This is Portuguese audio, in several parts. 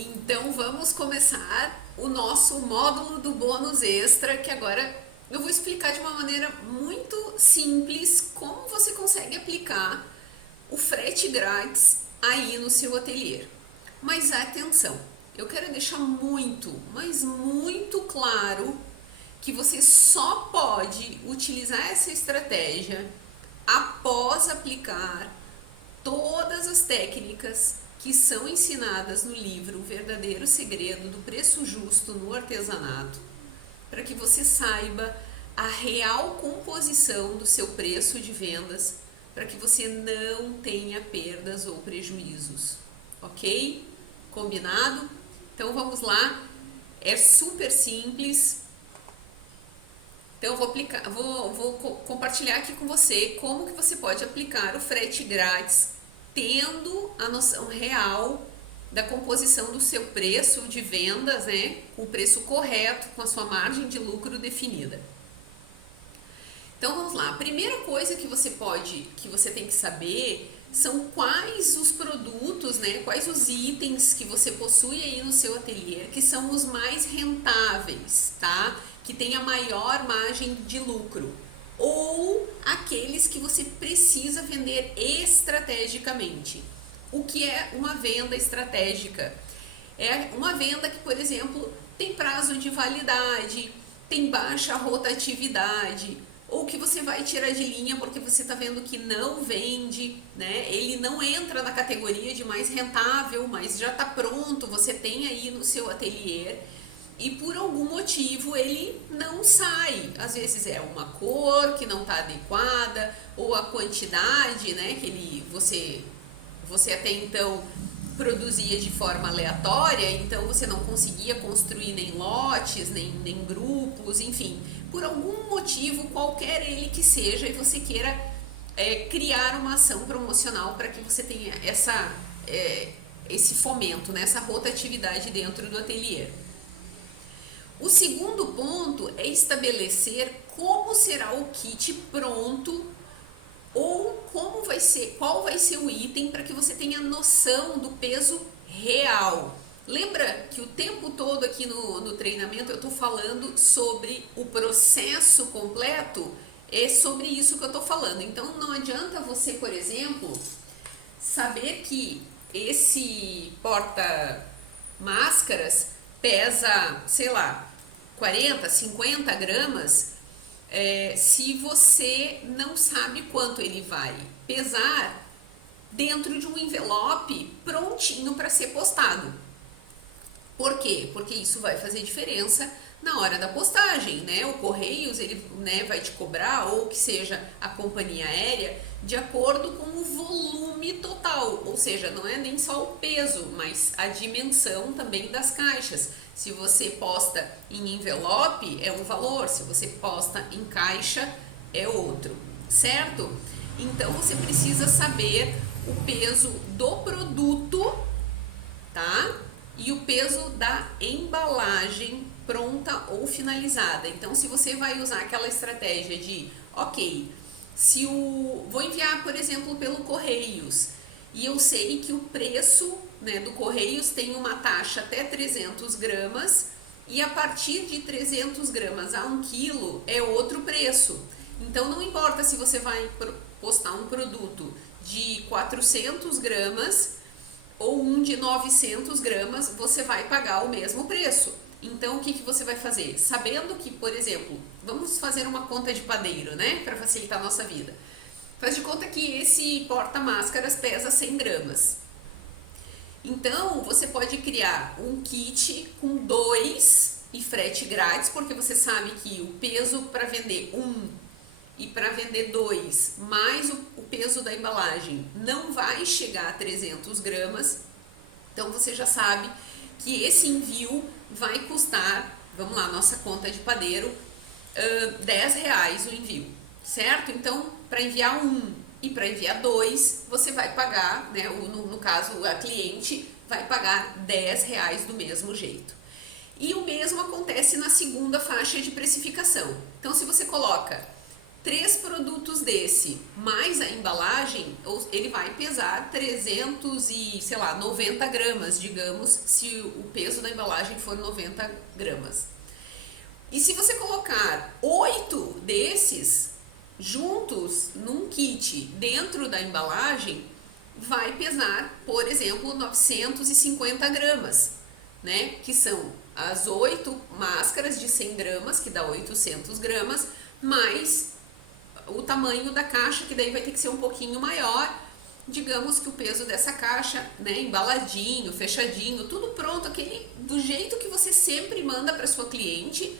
Então vamos começar o nosso módulo do bônus extra, que agora eu vou explicar de uma maneira muito simples como você consegue aplicar o frete grátis aí no seu ateliê. Mas atenção, eu quero deixar muito, mas muito claro que você só pode utilizar essa estratégia após aplicar todas as técnicas que são ensinadas no livro O Verdadeiro Segredo do Preço Justo no Artesanato, para que você saiba a real composição do seu preço de vendas, para que você não tenha perdas ou prejuízos, ok? Combinado? Então vamos lá, é super simples. Então vou compartilhar aqui com você como que você pode aplicar o frete grátis, tendo a noção real da composição do seu preço de vendas, né? Com o preço correto, com a sua margem de lucro definida. Então vamos lá. A primeira coisa que você tem que saber são quais os produtos, né? Quais os itens que você possui aí no seu ateliê que são os mais rentáveis, tá? Que tem a maior margem de lucro, ou aqueles que você precisa vender estrategicamente. O que é uma venda estratégica? É uma venda que, por exemplo, tem prazo de validade, tem baixa rotatividade, ou que você vai tirar de linha porque você está vendo que não vende, né? Ele não entra na categoria de mais rentável, mas já está pronto, você tem aí no seu ateliê e por algum motivo ele não sai. Às vezes é uma cor que não está adequada, ou a quantidade, né, que você até então produzia de forma aleatória, então você não conseguia construir nem lotes, nem grupos, enfim, por algum motivo, qualquer ele que seja, e você queira criar uma ação promocional para que você tenha esse fomento, né, essa rotatividade dentro do ateliê. O segundo ponto é estabelecer como será o kit pronto ou qual vai ser o item para que você tenha noção do peso real. Lembra que o tempo todo aqui no treinamento eu estou falando sobre o processo completo? É sobre isso que eu estou falando. Então não adianta você, por exemplo, saber que esse porta-máscaras pesa, sei lá, 40, 50 gramas, se você não sabe quanto ele vai pesar dentro de um envelope prontinho para ser postado. Por quê? Porque isso vai fazer diferença na hora da postagem, né? O Correios, ele, né, vai te cobrar, ou que seja a companhia aérea, de acordo com o volume total, ou seja, não é nem só o peso, mas a dimensão também das caixas. Se você posta em envelope, é um valor, se você posta em caixa, é outro, certo? Então você precisa saber o peso do produto, tá? E o peso da embalagem pronta ou finalizada. Então, se você vai usar aquela estratégia de, ok, vou enviar, por exemplo, pelo Correios, e eu sei que o preço, né, do Correios tem uma taxa até 300 gramas, e a partir de 300 gramas a 1 quilo é outro preço. Então, não importa se você vai postar um produto de 400 gramas ou um de 900 gramas, você vai pagar o mesmo preço. Então, o que você vai fazer? Sabendo que, por exemplo, vamos fazer uma conta de padeiro, né? Para facilitar a nossa vida. Faz de conta que esse porta-máscaras pesa 100 gramas. Então, você pode criar um kit com 2 e frete grátis, porque você sabe que o peso para vender 1 e para vender 2, mais o peso da embalagem, não vai chegar a 300 gramas. Então, você já sabe que esse envio vai custar, vamos lá, nossa conta de padeiro, R$10 o envio, certo? Então, para enviar 1 e para enviar 2, você vai pagar, né, no caso, a cliente vai pagar R$10 do mesmo jeito. E o mesmo acontece na segunda faixa de precificação. Então, se você coloca 3 produtos desse, mais a embalagem, ele vai pesar 90 gramas, digamos, se o peso da embalagem for 90 gramas. E se você colocar 8 desses juntos num kit dentro da embalagem, vai pesar, por exemplo, 950 gramas, né? Que são as 8 máscaras de 100 gramas, que dá 800 gramas, mais o tamanho da caixa, que daí vai ter que ser um pouquinho maior. Digamos que o peso dessa caixa, né, embaladinho, fechadinho, tudo pronto, do jeito que você sempre manda para sua cliente,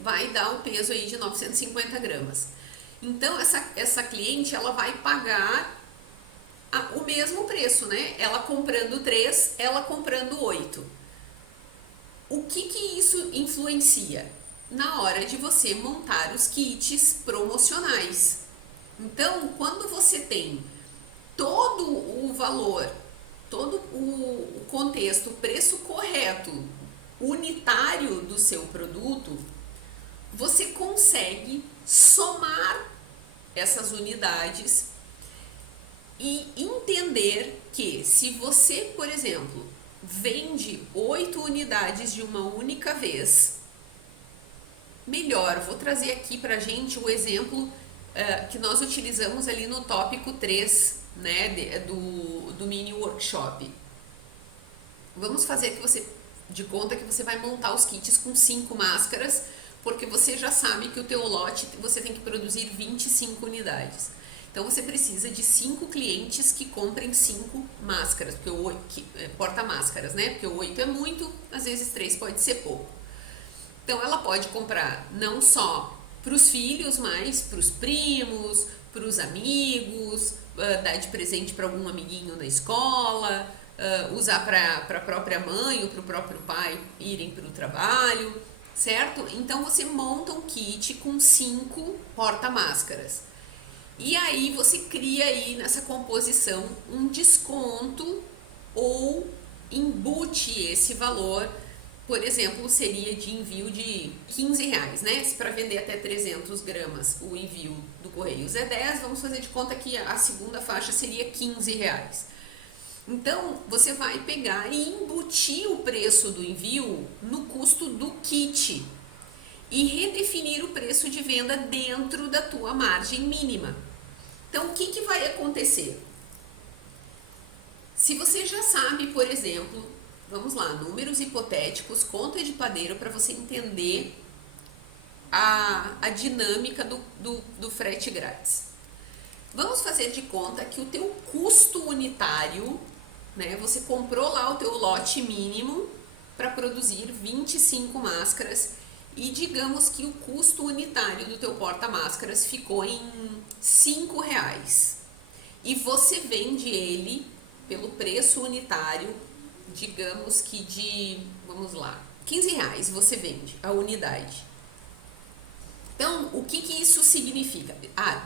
vai dar um peso aí de 950 gramas. Então, essa cliente, ela vai pagar o mesmo preço, né? Ela comprando 3, ela comprando 8. O que isso influencia? Na hora de você montar os kits promocionais. Então, quando você tem todo o valor, todo o contexto, o preço correto, unitário do seu produto, você consegue somar essas unidades e entender que se você, por exemplo, vende 8 unidades de uma única vez, melhor. Vou trazer aqui pra gente o exemplo que nós utilizamos ali no tópico 3, né, do mini workshop. Vamos fazer de conta que você vai montar os kits com 5 máscaras, porque você já sabe que o teu lote você tem que produzir 25 unidades. Então você precisa de 5 clientes que comprem 5 máscaras, porta-máscaras, né? Porque 8 é muito, às vezes 3 pode ser pouco. Então ela pode comprar não só para os filhos, mas para os primos, para os amigos, dar de presente para algum amiguinho na escola, usar para a própria mãe ou para o próprio pai irem para o trabalho, certo? Então você monta um kit com 5 porta-máscaras. E aí você cria aí nessa composição um desconto ou embute esse valor. Por exemplo, seria de envio de R$15, né? Se para vender até 300 gramas o envio do Correios é 10, vamos fazer de conta que a segunda faixa seria R$15. Então, você vai pegar e embutir o preço do envio no custo do kit e redefinir o preço de venda dentro da tua margem mínima. Então, o que vai acontecer? Se você já sabe, por exemplo, vamos lá, números hipotéticos, conta de padeiro para você entender a dinâmica do frete grátis. Vamos fazer de conta que o teu custo unitário, né, você comprou lá o teu lote mínimo para produzir 25 máscaras e digamos que o custo unitário do teu porta-máscaras ficou em R$5 e você vende ele pelo preço unitário, digamos que vamos lá, R$15 você vende a unidade. Então, o que isso significa?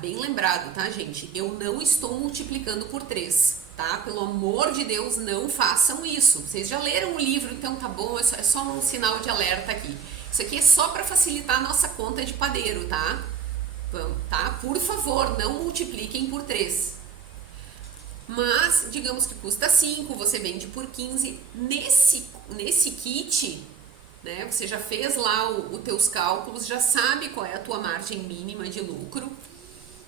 Bem lembrado, tá, gente? Eu não estou multiplicando por 3, tá? Pelo amor de Deus, não façam isso. Vocês já leram o livro, então tá bom, é só um sinal de alerta aqui. Isso aqui é só para facilitar a nossa conta de padeiro, tá? Tá? Por favor, não multipliquem por 3. Mas, digamos que custa 5, você vende por 15. Nesse kit, né, você já fez lá os teus cálculos, já sabe qual é a tua margem mínima de lucro.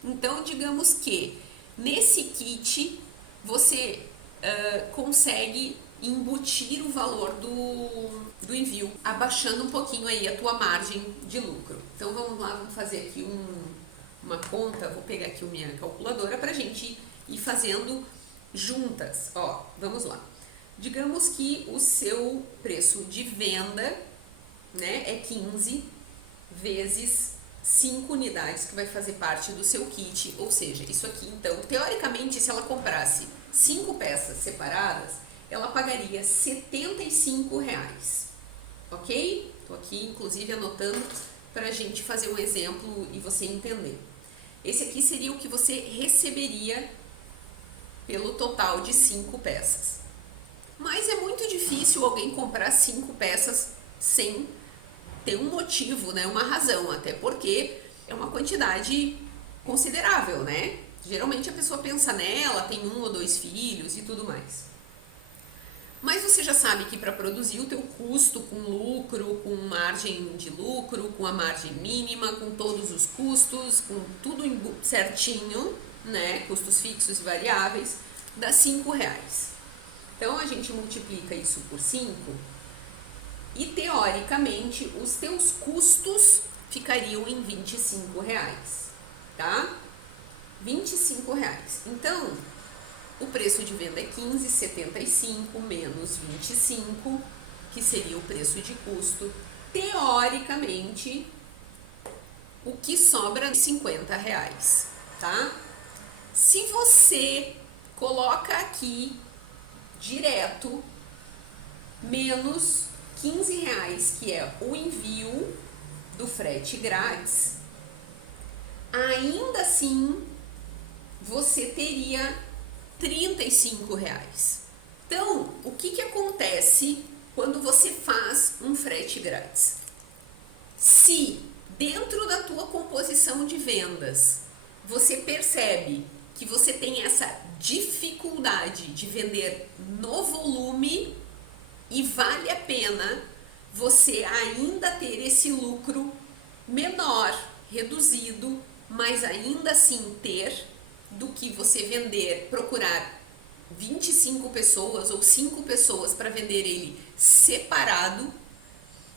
Então, digamos que nesse kit você consegue embutir o valor do envio, abaixando um pouquinho aí a tua margem de lucro. Então vamos lá, vamos fazer aqui uma conta, vou pegar aqui a minha calculadora pra gente ir fazendo juntas. Ó, vamos lá. Digamos que o seu preço de venda, né, é 15 vezes 5 unidades, que vai fazer parte do seu kit, ou seja, isso aqui, então, teoricamente, se ela comprasse 5 peças separadas, ela pagaria R$75, ok? Tô aqui, inclusive, anotando pra gente fazer um exemplo e você entender. Esse aqui seria o que você receberia pelo total de 5 peças. Mas é muito difícil alguém comprar 5 peças sem ter um motivo, né? Uma razão, até porque é uma quantidade considerável, né? Geralmente a pessoa pensa nela, tem 1 ou 2 filhos e tudo mais. Mas você já sabe que para produzir o teu custo com lucro, com margem de lucro, com a margem mínima, com todos os custos, com tudo certinho, né? Custos fixos e variáveis, dá R$5. Então a gente multiplica isso por 5 e teoricamente os teus custos ficariam em R$25, tá? R$25. Então, o preço de venda é 15,75 menos 25, que seria o preço de custo. Teoricamente, o que sobra é R$50, tá? Se você coloca aqui direto menos R$15, que é o envio do frete grátis, ainda assim você teria R$35. Então, o que acontece quando você faz um frete grátis? Se dentro da tua composição de vendas você percebe que você tem essa dificuldade de vender no volume e vale a pena você ainda ter esse lucro menor, reduzido, mas ainda assim ter, do que você vender, procurar 25 pessoas ou 5 pessoas para vender ele separado,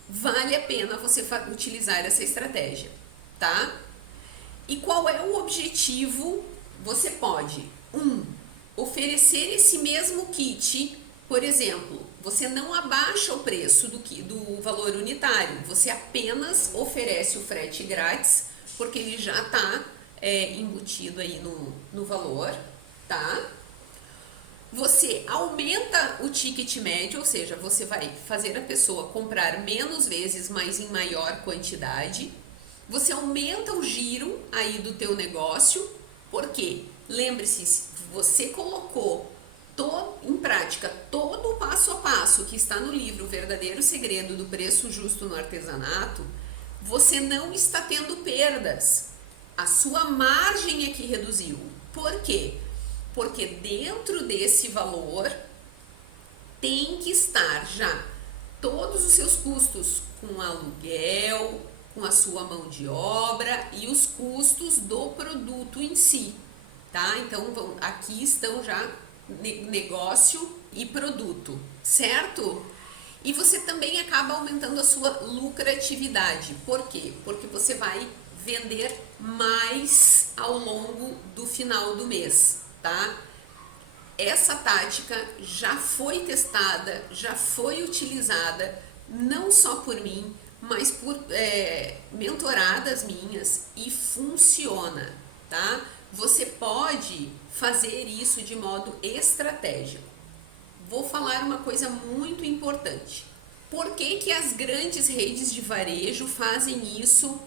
vale a pena você utilizar essa estratégia, tá? E qual é o objetivo? Você pode, oferecer esse mesmo kit, por exemplo, você não abaixa o preço do valor unitário, você apenas oferece o frete grátis, porque ele já está embutido aí no valor, tá? Você aumenta o ticket médio, ou seja, você vai fazer a pessoa comprar menos vezes, mas em maior quantidade. Você aumenta o giro aí do teu negócio, porque lembre-se, você colocou em prática todo o passo a passo que está no livro O Verdadeiro Segredo do Preço Justo no Artesanato, você não está tendo perdas. A sua margem é que reduziu. Por quê? Porque dentro desse valor tem que estar já todos os seus custos com aluguel, com a sua mão de obra e os custos do produto em si, tá? Então aqui estão já negócio e produto, certo? E você também acaba aumentando a sua lucratividade. Por quê? Porque você vai vender mais ao longo do final do mês, tá? Essa tática já foi testada, já foi utilizada, não só por mim, mas por mentoradas minhas, e funciona, tá? Você pode fazer isso de modo estratégico. Vou falar uma coisa muito importante. Por que as grandes redes de varejo fazem isso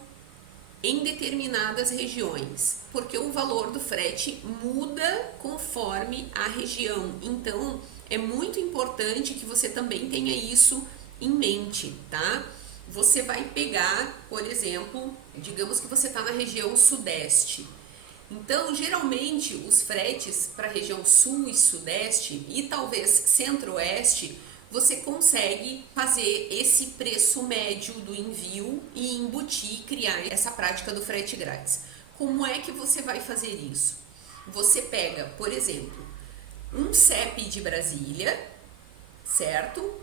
em determinadas regiões? Porque o valor do frete muda conforme a região. Então, é muito importante que você também tenha isso em mente, tá? Você vai pegar, por exemplo, digamos que você está na região sudeste. Então, geralmente, os fretes para a região sul e sudeste e talvez centro-oeste, você consegue fazer esse preço médio do envio e embutir, criar essa prática do frete grátis. Como é que você vai fazer isso? Você pega, por exemplo, um CEP de Brasília, certo?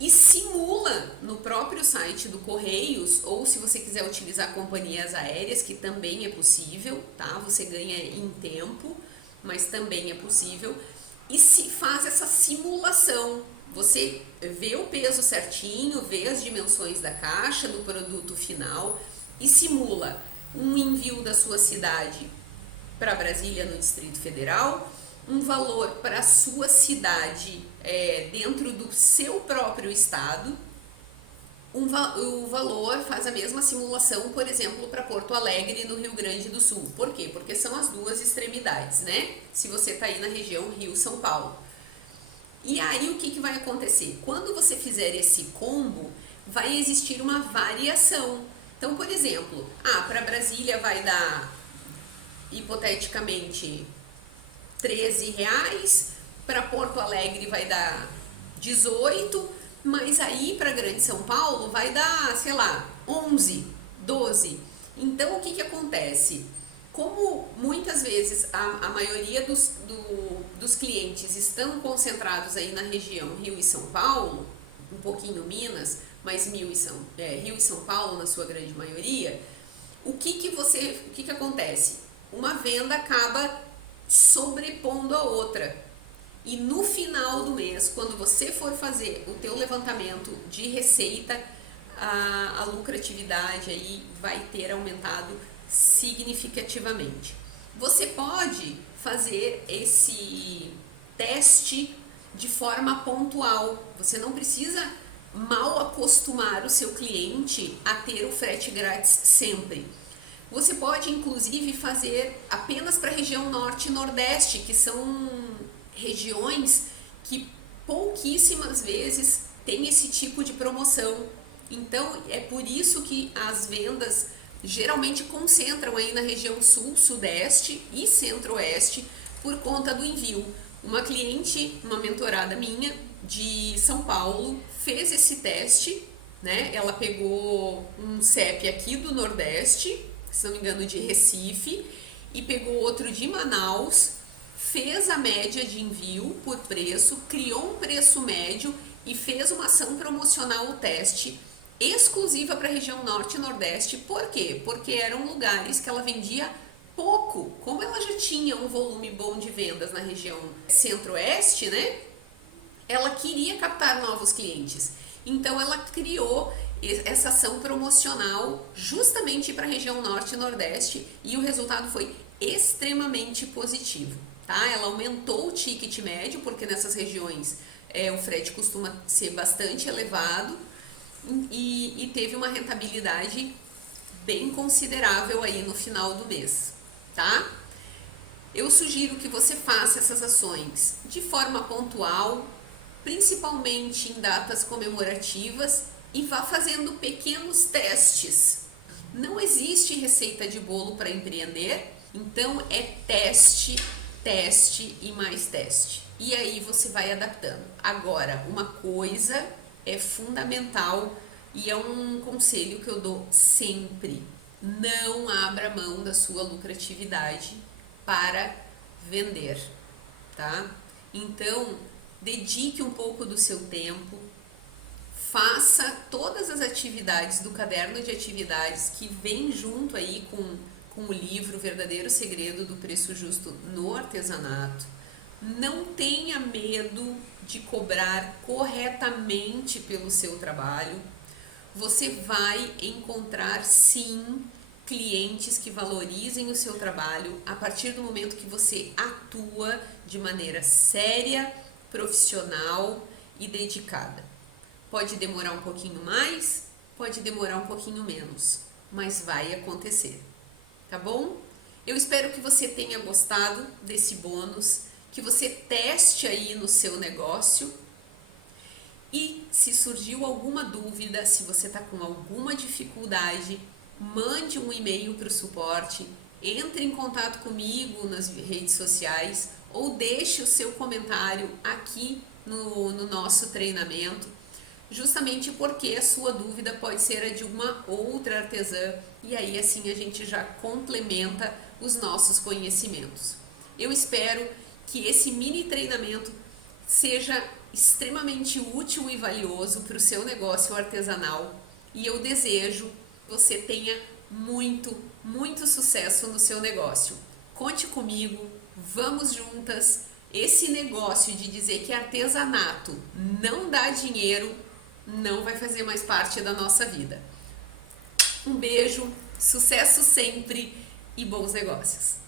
E simula no próprio site do Correios, ou se você quiser utilizar companhias aéreas, que também é possível, tá? Você ganha em tempo, mas também é possível. E se faz essa simulação. Você vê o peso certinho, vê as dimensões da caixa, do produto final e simula um envio da sua cidade para Brasília, no Distrito Federal, um valor para a sua cidade dentro do seu próprio estado, o valor faz a mesma simulação, por exemplo, para Porto Alegre, no Rio Grande do Sul. Por quê? Porque são as duas extremidades, né? Se você está aí na região Rio-São Paulo. E aí o que vai acontecer? Quando você fizer esse combo, vai existir uma variação. Então, por exemplo, para Brasília vai dar, hipoteticamente, R$ 13, para Porto Alegre vai dar 18, mas aí para Grande São Paulo vai dar, sei lá, 11, 12. Então o que que acontece? Como muitas vezes a maioria dos clientes estão concentrados aí na região Rio e São Paulo, um pouquinho Minas, mas Rio e São Paulo na sua grande maioria, o que que acontece? Uma venda acaba sobrepondo a outra. E no final do mês, quando você for fazer o teu levantamento de receita, a lucratividade aí vai ter aumentado significativamente. Você pode fazer esse teste de forma pontual. Você não precisa mal acostumar o seu cliente a ter o frete grátis sempre. Você pode inclusive fazer apenas para a região norte e nordeste, que são regiões que pouquíssimas vezes tem esse tipo de promoção. Então é por isso que as vendas geralmente concentram aí na região sul, sudeste e centro-oeste por conta do envio. Uma cliente, uma mentorada minha de São Paulo, fez esse teste, né? Ela pegou um CEP aqui do Nordeste, se não me engano de Recife, e pegou outro de Manaus, fez a média de envio por preço, criou um preço médio e fez uma ação promocional, o teste, exclusiva para a região norte e nordeste. Por quê? Porque eram lugares que ela vendia pouco. Como ela já tinha um volume bom de vendas na região centro-oeste, né? Ela queria captar novos clientes. Então ela criou essa ação promocional justamente para a região norte e nordeste e o resultado foi extremamente positivo, tá? Ela aumentou o ticket médio, porque nessas regiões o frete costuma ser bastante elevado e teve uma rentabilidade bem considerável aí no final do mês, tá? Eu sugiro que você faça essas ações de forma pontual, principalmente em datas comemorativas, e vá fazendo pequenos testes. Não existe receita de bolo para empreender, então é teste, teste e mais teste. E aí você vai adaptando. Agora, uma coisa é fundamental e é um conselho que eu dou sempre: não abra mão da sua lucratividade para vender, tá? Então, dedique um pouco do seu tempo, faça todas as atividades do caderno de atividades que vem junto aí com o livro Verdadeiro Segredo do Preço Justo no Artesanato. Não tenha medo de cobrar corretamente pelo seu trabalho. Você vai encontrar sim clientes que valorizem o seu trabalho a partir do momento que você atua de maneira séria, profissional e dedicada. Pode demorar um pouquinho mais, pode demorar um pouquinho menos, mas vai acontecer, tá bom? Eu espero que você tenha gostado desse bônus, que você teste aí no seu negócio e se surgiu alguma dúvida, se você está com alguma dificuldade, mande um e-mail para o suporte, entre em contato comigo nas redes sociais ou deixe o seu comentário aqui no nosso treinamento, justamente porque a sua dúvida pode ser a de uma outra artesã e aí assim a gente já complementa os nossos conhecimentos. Eu espero que esse mini treinamento seja extremamente útil e valioso para o seu negócio artesanal e eu desejo que você tenha muito sucesso no seu negócio. Conte comigo, vamos juntas. Esse negócio de dizer que artesanato não dá dinheiro não vai fazer mais parte da nossa vida. Um beijo, sucesso sempre e bons negócios!